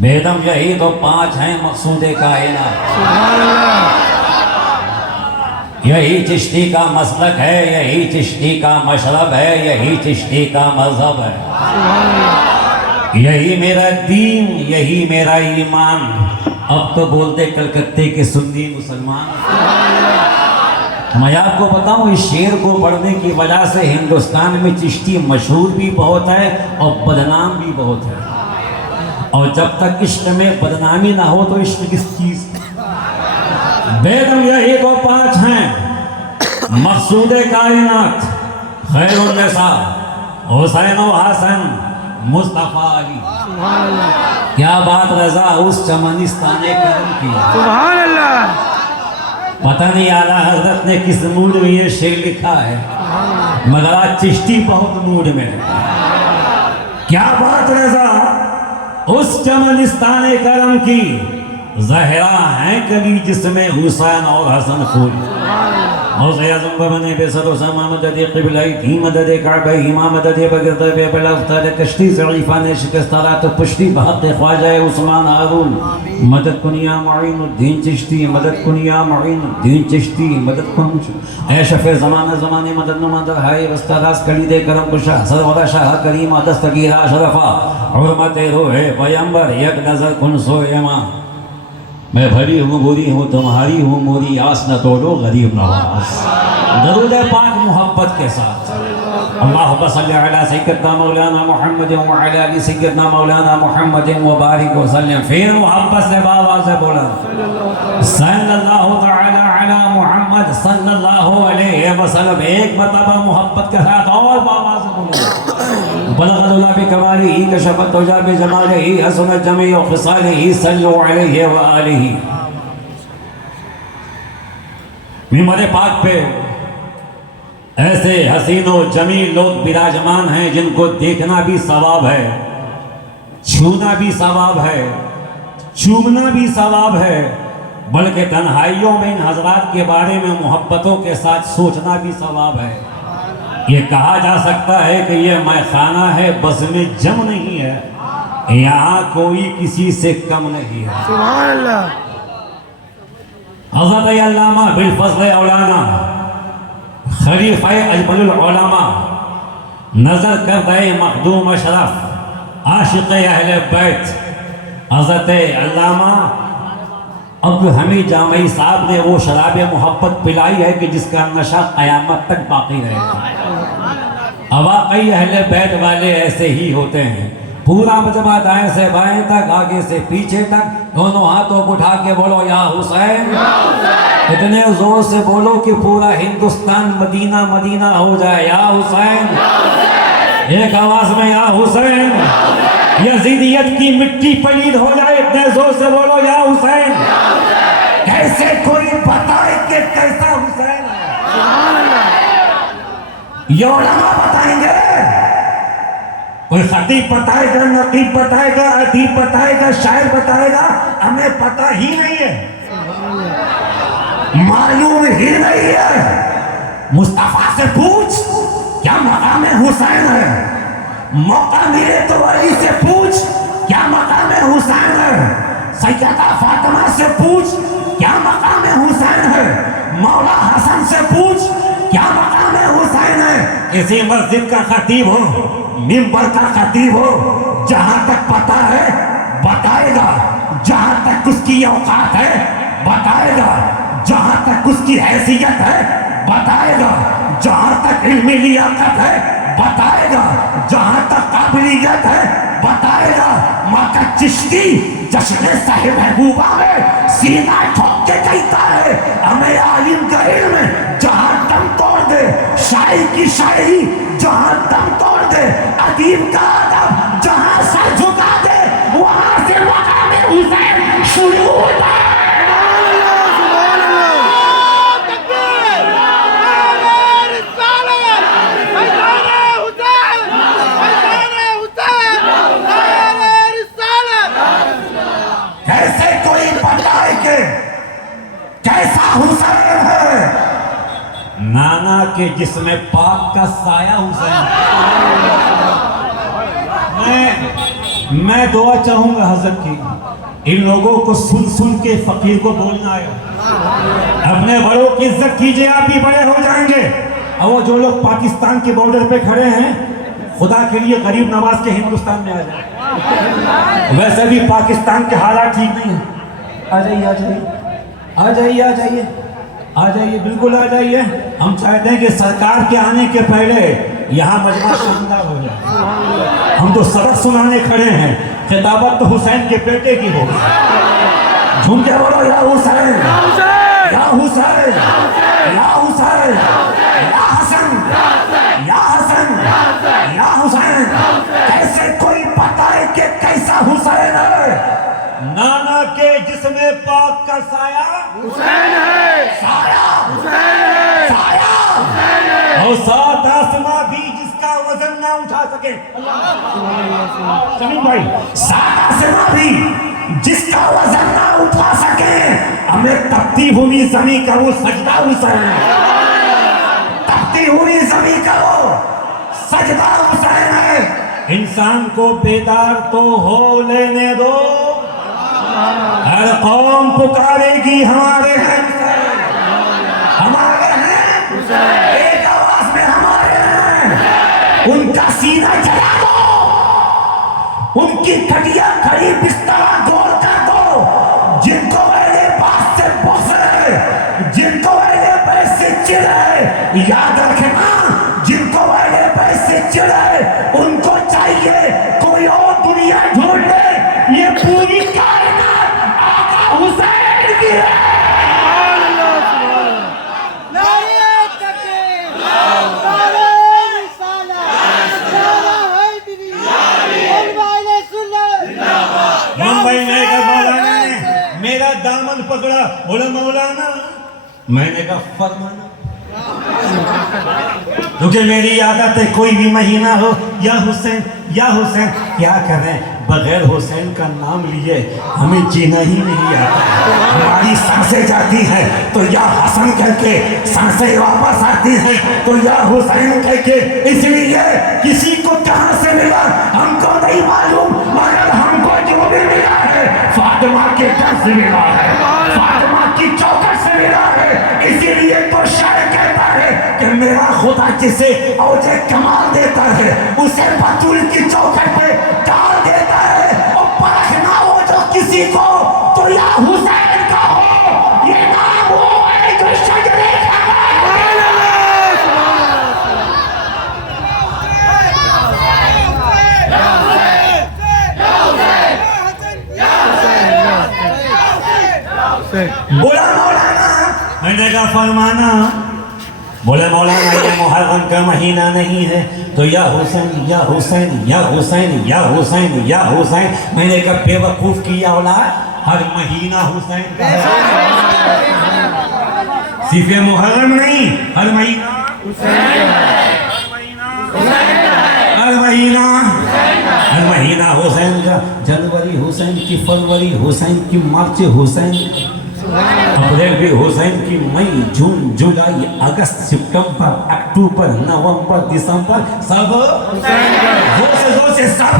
बेदम यही तो पांच हैं मकसूदे कायनात। यही चिश्ती का मसलक है, यही चिश्ती का मशरब है, यही चिश्ती का मजहब है। यही मेरा दीन, यही मेरा ईमान। अब तो बोलते कलकत्ते के सुन्नी मुसलमान। मैं आपको बताऊं, इस शेर को पढ़ने की वजह से हिंदुस्तान में चिश्ती मशहूर भी बहुत है और बदनाम भी बहुत है। और जब तक इश्क में बदनामी ना हो तो इश्क किस चीज। बेदम यही तो पांच हैं मकसूदे कायनात। खैरुन्निसा हुसैन व हसन मुस्तफा अली। क्या बात रजा उस चमनिस्ताने करम की। सुभान अल्लाह। पता नहीं आला हजरत ने किस मूड में ये शेर लिखा है, मगर आज चिश्ती बहुत मूड में है। क्या बात रजा उस चमनिस्ताने करम की। ज़हरा है कली जिसमें हुसैन और हसन फूल। और सयाज़म बने बेसर उसामा मदद क़िबलाई थी मदद काबा इमाम मदद बगैर बे बला उस्ताद कश्ती ज़ईफ़ा ने शिकस्तारा तो पुश्ती बहुत ख्वाजा उस्मान हारून। मदद कुनिया मुईनुद्दीन चिश्ती, मदद कुनिया मुईनुद्दीन चिश्ती, मदद कुन ऐ शफ़े ज़माना ज़माने मदद नुमादर हाय वस्तारास कली दे करम कुशा सरवरा शाह करीम दस्तगीरा शरफा हुर्मत रूह पैगंबर एक नज़र कुन सोएमा। मैं भरी हूँ बुरी हूँ तुम्हारी हूँ मोरी आस न तोड़ो गरीब नवाज। दरूद पाक मोहब्बत के साथ अल्लाहुम्मा सल्ली अला सय्यदना मौलाना मुहम्मद व अला आलि सय्यदना मौलाना मुहम्मद व बारिक वसल्लम। फिर मोहब्बत से बावाज़ से बोला सल्लल्लाहु तआला अला मुहम्मद सल्लल्लाहु अलैहि वसल्लम। एक मरतबा मोहब्बत के साथ और बावाज़ से बोला बलगल भी कमाली ही कशफत तुजा भी जमाले ही हसनत जमी व खिसाले ही सल्लु अलैहि व आलिहि। मिंबर पाक पे ऐसे हसीनो जमील लोग विराजमान हैं जिनको देखना भी सवाब है, छूना भी सवाब है, चूमना भी सवाब है, बल्कि तन्हाइयों में इन हजरात के बारे में मोहब्बतों के साथ सोचना भी सवाब है। ये कहा जा सकता है कि ये मैखाना है बस में जम नहीं है, यहाँ कोई किसी से कम नहीं है। सुभान अल्लाह। हज़रत अल्लामा बिलफज़्ल औलाना खलीफा अजमलुल उलमा नजर कर दे मखदूम अशरफ आशिक़ अहले बैत हज़रत अल्लामा अब हमें जामई साहब ने वो शराब मोहब्बत पिलाई है कि जिसका नशा क़यामत तक बाकी रहेगा। वाक़ई अहले बैत वाले ऐसे ही होते हैं। पूरा मजमा दाएं से बाएं तक, आगे से पीछे तक, दोनों हाथों को उठा के बोलो या हुसैन। इतने जोर से बोलो कि पूरा हिंदुस्तान मदीना मदीना हो जाए। या हुसैन। एक आवाज में या हुसैन। यजीदियत की मिट्टी पलीद हो जाए, इतने जोर से बोलो या हुसैन। कैसे कोई बताए कि कैसा हुसैन है, ये उलमा बताएंगे। कोई खतीब बताएगा, नकीब बताएगा, अदीब बताएगा, शायर बताएगा, हमें पता ही नहीं है, मालूम ही नहीं है। मुस्तफा से पूछ क्या मकाम हुसैन है, मौका मिले तो अली से पूछ क्या मकाम हुसैन है, सैयदा फातिमा से पूछ क्या मकाम हुसैन है, मौला हसन से पूछ क्या मकाम हुसैन है। किसी मस्जिद का खतीब हो, मिंबर का खतीब हो, जहां तक पता है बताएगा, जहां तक उसकी औकात है बताएगा, जहां तक उसकी हैसियत है बताएगा, जहां तक इल्मी लियाकत है बताएगा, जहां तक काबिलियत है बताएगा। माका चिश्ती जश्न साहिब महबूबा में सीना ठोक के कहता है हमें आलिम का इल्म जहां दम तोड़ दे, शायर की शायरी जहां दम तोड़ दे, अदीब का अदब जहां सर झुका दे, वहां से मकाम हुसैन शुरू होता है। कैसे कोई बताए कि कैसा हुसैन है, नाना के जिसमें पाक का साया हुसैन। मैं दुआ चाहूंगा हजरत की, इन लोगों को सुन सुन के फकीर को बोलना आया, अपने बड़ों की इज्जत कीजिए, आप भी बड़े हो जाएंगे। और वो जो लोग पाकिस्तान के बॉर्डर पे खड़े हैं, खुदा के लिए गरीब नवाज के हिंदुस्तान में आ जाए। वैसे भी पाकिस्तान के हालात ठीक नहीं है। आ जाइए, आ जाइए, आ जाइए, आ जाइए, आ जाइए, बिल्कुल आ जाइए। हम चाहते हैं कि सरकार के आने के पहले यहाँ मजमा शानदार हो जाए। हम तो सबक सुनाने खड़े हैं, खिताबत तो हुसैन के बेटे की होगी। झूम के बोलो, या हुसैन, या हुसैन, या हुसैन, या हसन, या हसन, या हुसैन। कैसे कोई बताए कि कैसा हुसैन है? नाना के जिसमें पाक का साया हुसैन है, साया हुसैन है, साया हुसैन है। और सात आसमां भी जिसका वजन ना उठा सके, समीम भाई, सात आसमां भी जिसका वजन ना उठा सके, हमें तपती हुई जमीन का वो सजदा हुसैन है, तपती हुई जमीन का वो सजदा हुसैन है। इंसान को बेदार तो हो लेने दो, हर कौम पुकारेगी हमारे हैं, हमारे हैं, एक आवाज में हमारे हैं। उनका सीना जला दो, उनकी खटिया खड़ी बिस्तरा गोल कर दो। जिनको मेरे पास से बुग़्ज़ है, जिनको मेरे पैसे से चिढ़ है, याद रखना, जिनको मेरे पैसे से चिढ़ है, उनको चाहिए कोई और दुनिया ढूंढ ले। ये पूरी हुसैन की है। मुंबई में का मौलाना ने मेरा दामन पकड़ा, बोला मौलाना, मैंने कहा फरमाना। क्योंकि मेरी आदत है, कोई भी महीना हो या हुसैन या हुसैन, क्या करें, बगैर हुसैन का नाम लिए हमें जीना ही नहीं आता। हमारी सांसें जाती हैं तो या हसन करके सांसें वापस आती हैं तो या हुसैन करके। इसलिए किसी को कहां से मिला हमको नहीं मालूम, मगर हमको जो भी मिला है फातिमा के घर से मिला है, फातिमा की चौखट से मिला है। इसीलिए तो शायर कहता है कि मेरा खुदा जिसे औजे कमाल देता है, उसे बतूल की चौखट पे डाल देता है। और परखना हो जो किसी को तो या हुसैन का हो, ये नाम वो है जो शजरे का बोला मौलाना। मैंने कहा फरमाना। बोले मौलाना ये मुहर्रम का महीना नहीं है तो या हुसैन या हुसैन या हुसैन या हुसैन या हुसैन। मैंने कहा बेवकूफ किया औलाद, हर महीना हुसैन का है, सिर्फ मुहर्रम नहीं, हर महीना हुसैन है, हर महीना हर महीना हुसैन का। जनवरी हुसैन की, फरवरी हुसैन की, मार्च हुसैन, अप्रैल भी हुसैन की, मई, जून, जुलाई, अगस्त, सितंबर, अक्टूबर, नवंबर, दिसंबर, सब जोर से सब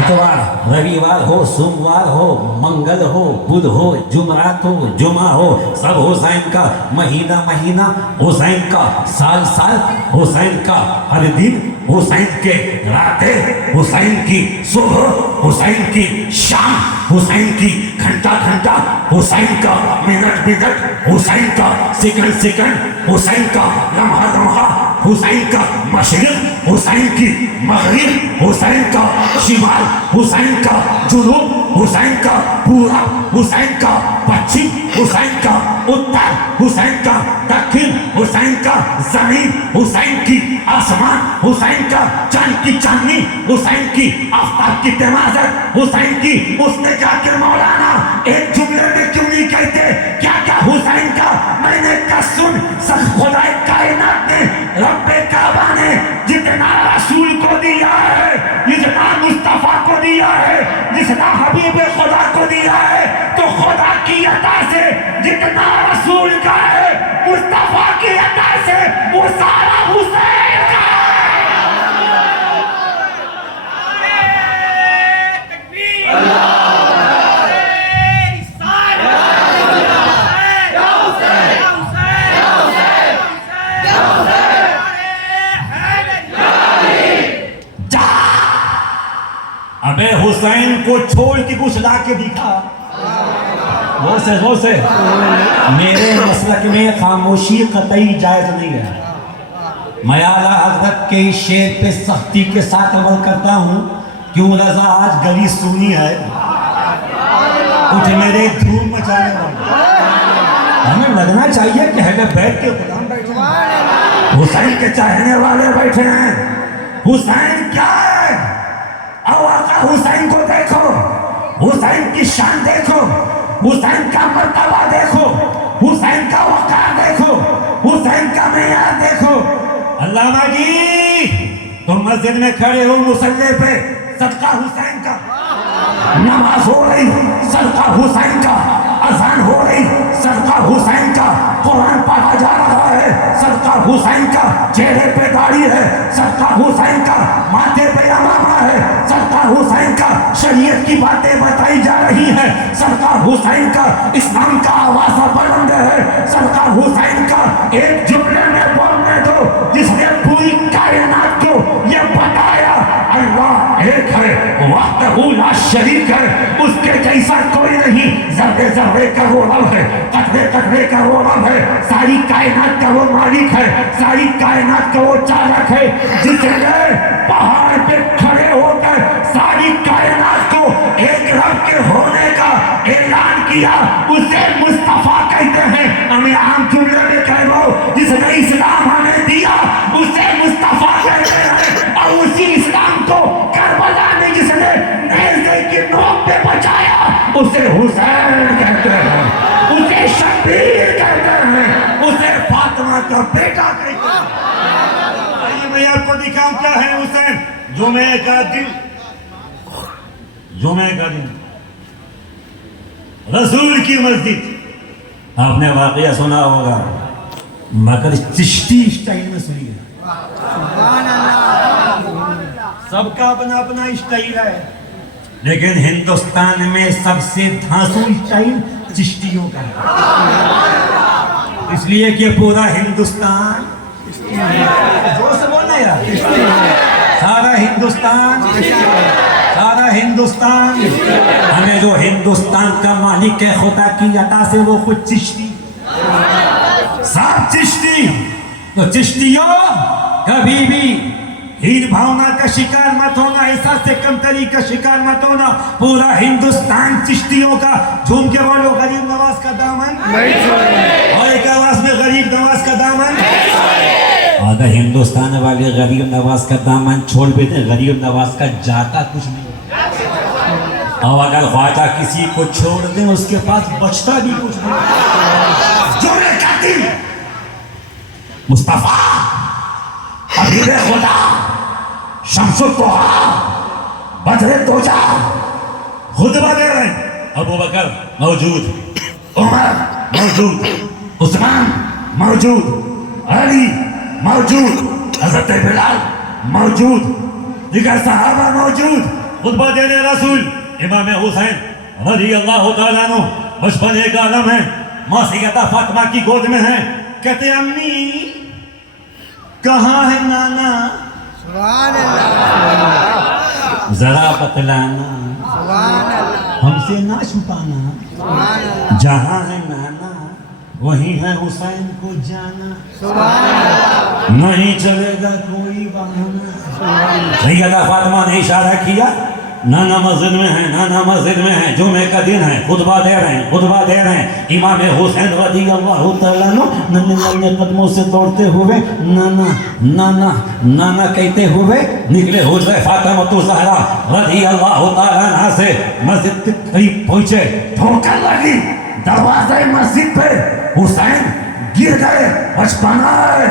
इतवार, रविवार हो, सोमवार हो, मंगल हो, बुध हो, जुमरात हो, जुमा हो, सब हुसैन का। महीना महीना हुसैन का, साल साल हुसैन का, हर दिन हुसैन के, रातें हुसैन की, सुबह हुसैन की, शाम हुसैन की, घंटा घंटा हुसैन का, मिनट मिनट हुसैन का, सेकंड सेकंड हुसैन का, लम्हा लम्हा हुसैन का, मशरिक हुसैन की, मगरिब हुसैन का, शिमाल हुसैन का, जुनूब हुसैन का, पूरा हुसैन का, पश्चिम हुसैन का, उत्तर हुसैन का, दक्षिण हुसैन का, जमीन हुसैन की, आसमान हुसैन का, चांद की चांदनी हुसैन की, आफ्ताब की तमाज़त हुसैन की। उसने जाकर मौलाना एक जुमले में क्यों नहीं कहते क्या क्या हुसैन का? मैंने कहा सुन, सब खुदाए कायनात ने, रब्बे काबा ने जितना रसूल को दिया है, जितना मुस्तफा को दिया है, जितना हबीब खुदा को दिया है, तो खुदा की अता से जितना रसूल का है मुस्तफा की अता से वो सारा हुसैन का अबे हुसैन को छोड़ के कुछ ला के दिखा। वो से मेरे मसलक में खामोशी कतई जायज नहीं है। मैं आला हजरत के इस शेर पे सख्ती के साथ अमल करता हूँ। क्यों रजा आज गली सुनी है, कुछ मेरे धूम मचाने वाले हमें लगना चाहिए कि हमें बैठ के गुलाम बैठे हैं, हुसैन के चाहने वाले बैठे हैं। हुसैन क्या है? आका हुसैन को देखो, हुसैन की शान देखो, हुसैन का मर्तबा देखो, हुसैन का वक़ार देखो, हुसैन का मेयार देखो। अल्लामा जी तुम मस्जिद में खड़े हो मुसल्ले पे, सदका हुसैन का, नमाज हो रही सदका हुसैन का, अज़ान हो रही सदका हुसैन का, कुरान पढ़ा जा रहा है सदका हुसैन का, चेहरे पे दाढ़ी है सदका हुसैन का, माथे पे अमामा है सदका हुसैन का, शरीयत की बातें बताई जा रही है सदका हुसैन का, इस्लाम का आवाज़ बुलंद है सदका हुसैन का। एक जुमले में बोलने दो जिसने पूरी कायनात को ये बताया अल्लाह एक है, वहदहू ला शरीक है, उसके जैसा कोई नहीं। ज़र्रे ज़र्रे का वो रब है, कतरे कतरे का वो रब है, सारी कायनात का वो मालिक है, सारी कायनात का वो चालक है, जिसने पहाड़ पे खड़े होकर सारी कायनात को एक रब के होने का ऐलान किया, उसे मुस्तफा कहते हैं। हमें आम जुमले में कह लो, जिसने इस्लाम हमें दिया उसे मुस्तफा कहते हैं, और उसी इस्लाम को करबला में जिसने नेज़े की नोक पे बचाया उसे हुसैन कहते हैं, उसे शब्बीर कहते हैं, उसे फातिमा का बेटा कहते हैं। आइए मैं आपको दिखाऊं क्या है हुसैन। जुमे का दिन रसूल की मस्जिद, आपने वाकया सुना होगा मगर चिश्ती स्टाइल में सुनिए। सबका अपना अपना स्टाइल है, लेकिन हिंदुस्तान में सबसे धांसू स्टाइल चिश्तियों का है, इसलिए कि पूरा हिंदुस्तान, जोर से बोलना यार, सारा हिंदुस्तान हमें जो हिंदुस्तान का मालिक है खुदा की अता से वो कुछ चिश्ती, सब चिश्ती। तो चिश्तियों कभी भी हीन भावना का शिकार मत होना, ऐसा से कमतरी का शिकार मत होना। पूरा हिंदुस्तान चिश्तियों का, झूम के बोलो गरीब नवाज का दामन नहीं छोड़ेंगे, और एक आवाज में गरीब नवाज का दामन नहीं छोड़ेंगे। अगर हिंदुस्तान वाले गरीब नवाज का दामन छोड़ भी दें, गरीब नवाज का जाता कुछ नहीं, और अगर ख्वाजा किसी को छोड़ दें उसके पास बचता भी कुछ नहीं। जोरे कातिल मुस्तफा हबीबे खुदा शम्सुल तोहा बदरे तोजा खुतबा दे रहे हैं। अबू बकर मौजूद, उमर मौजूद, उस्मान मौजूद, अली मौजूद, हज़रत बिलाल मौजूद, दीगर सहाबा मौजूद। खुतबा दे रहे रसूल इमाम हुसैन रज़ी अल्लाह तआला अन्हु बचपन एक आलम है, माँ सैयदा फातिमा की गोद में है। कहते अम्मी कहाँ है नाना, जरा बतलाना, हमसे ना छुपाना, जहाँ है नाना वहीं है हुसैन को जाना, नहीं चलेगा कोई बहाना। सैयदा फातिमा ने इशारा किया, नाना मस्जिद में है, नाना मस्जिद में है, जुमे का दिन है, खुतबा दे रहे हैं। इमाम हुसैन रज़ी अल्लाह तआला अन्हु नन्हे नन्हे कदमों से दौड़ते हुए नाना नाना नाना कहते हुए निकले। हुज़ैफ़ा फातिमा ज़हरा रज़ी अल्लाह तआला अन्हा से मस्जिद के करीब पहुंचे, ठोकर लगी दरवाजे मस्जिद पे, हुसैन गिर गए। बचपना है,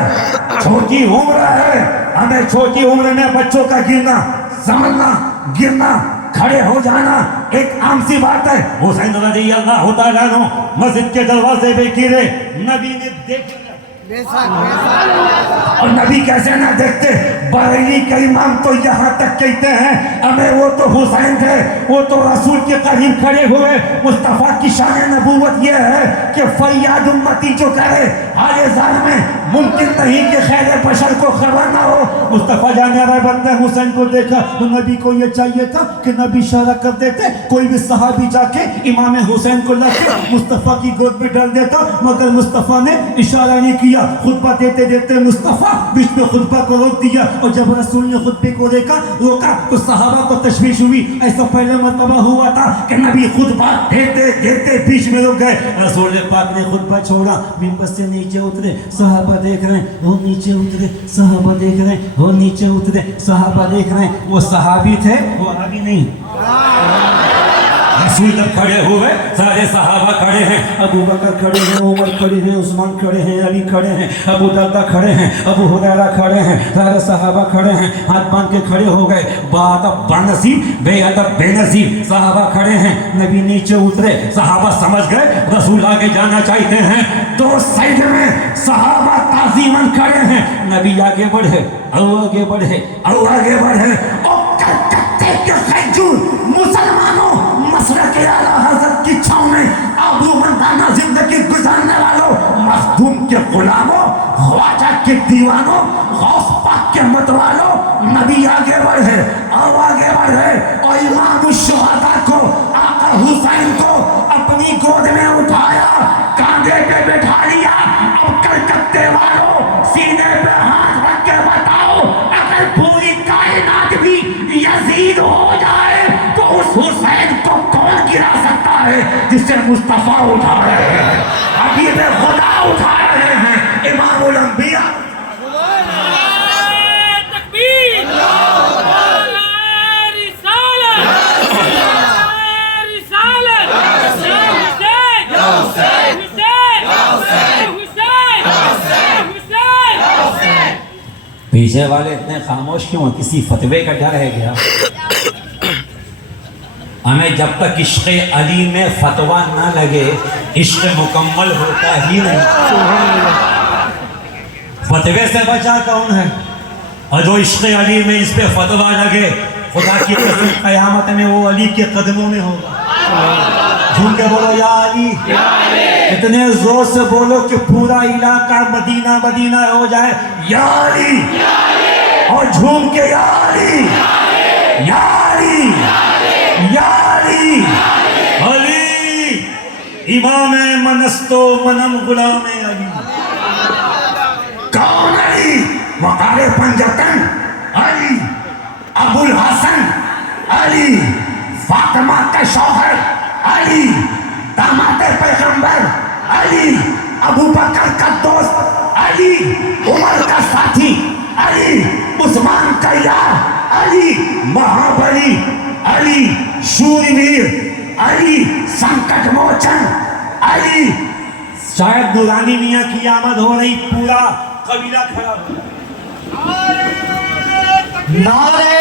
छोटी उम्र है, हमें छोटी उम्र में बच्चों का गिरना, संभलना, गिरना, खड़े हो जाना एक आम सी बात है। हुसैन रज़ी अल्लाह तआला अन्हु मस्जिद के दरवाजे पे गिरे, नबी ने देख लिया। और नबी कैसे ना देखते। बरेली के इमाम तो यहाँ तक कहते हैं हमें वो तो हुसैन थे, वो तो रसूल के करीब खड़े हुए। मुस्तफ़ा की शान नबूवत ये है कि फरियाद उम्मती जो करे हाले ज़ाल में मुमकिन नहीं कि खैर बशर को खबर ना हो। मुस्तफ़ा जाने वाले बंदे हुसैन को देखा तो नबी को ये चाहिए था कि नबी इशारा कर देते, कोई भी सहाबी जाके इमाम हुसैन को लेके मुस्तफ़ा की गोद में डाल देता, मगर मुस्तफ़ा ने इशारा नहीं किया। खुतबा देते देते मुस्तफ़ा बीच में खुतबा को रोक दिया, और जब रसूल ने खुतबे को रोका तो सहाबा को तशवीश हुई। ऐसा पहले मरतबा हुआ था कि नबी खुतबा देते देते बीच में रुक गए। रसूल पाक ने खुतबा छोड़ा, मिंबर से नीचे उतरे, सहाबा देख रहे हैं, वो नीचे उतरे, सहाबा देख रहे हैं, वो नीचे उतरे, सहाबा देख रहे हैं। वो सहाबी थे, वो आगे नहीं। रसूल जब खड़े हुए सारे सहाबा खड़े हैं, अबू बकर खड़े हैं, उमर खड़े हैं, उस्मान खड़े हैं, अली खड़े हैं, अबू दर्दा खड़े हैं, अबू हुरैरा खड़े हैं, सारे सहाबा खड़े हैं, हाथ बांध के खड़े हो गए। बाअदब बनसीब बेअदब बेनसीब सहाबा खड़े हैं। नबी नीचे उतरे, सहाबा समझ गए रसूल आगे जाना चाहते हैं। दो साइड में सहाबा ताज़ीमन खड़े हैं। नबी आगे बढ़े और आगे बढ़े और आगे बढ़े। कलकत्ते के खैजूर मुसलमानों, मसरक आला हज़रत की छाँव में आबरूमंदाना जिंदगी गुजारने वालों, मखदूम के गुलामों, ख्वाजा के दीवानों, गौस पाक के मतवालों, नबी आगे बढ़े और आगे बढ़े और इमाम शुहदा को, आका हुसैन को अपनी गोद में उठाया, कांधे पे बैठा लिया। अब कलकत्ते वालों सीने पे हाथ रख के बताओ, अगर पूरी कायनात भी यजीद हो जाए तो उस हुसैन को कौन गिरा सकता है जिसे मुस्तफा उठा रहे हैं, हबीब खुदा उठा रहे हैं, इमामुल अंबिया। पीछे वाले इतने खामोश क्यों? किसी फतवे का डर है क्या? हमें जब तक इश्क़ अली में फतवा ना लगे इश्क़ मुकम्मल होता ही नहीं। फतवे से बचा कौन है? और जो इश्क़ अली में इस पे फतवा लगे, खुदा की कसम क़यामत में वो अली के कदमों में होगा। झूम के बोलो या अली, इतने जोर से बोलो कि पूरा इलाका मदीना मदीना हो जाए, या अली। और झूम के या अली, या अली, या अली। अली इमाम मनस्तो मनम गुलाम अली। कौन अली? वकाले पंजतन अली, अबुल हसन अली, फातिमा के शौहर अली, दामाद पैगंबर अली, अबू बकर का दोस्त अली, उमर का साथी अली, उस्मान का यार अली, महाबली अली, शूरवीर अली, संकट मोचन अली। शायद दुरानी मियाँ की आमद हो रही, पूरा कबीला खड़ा। नारे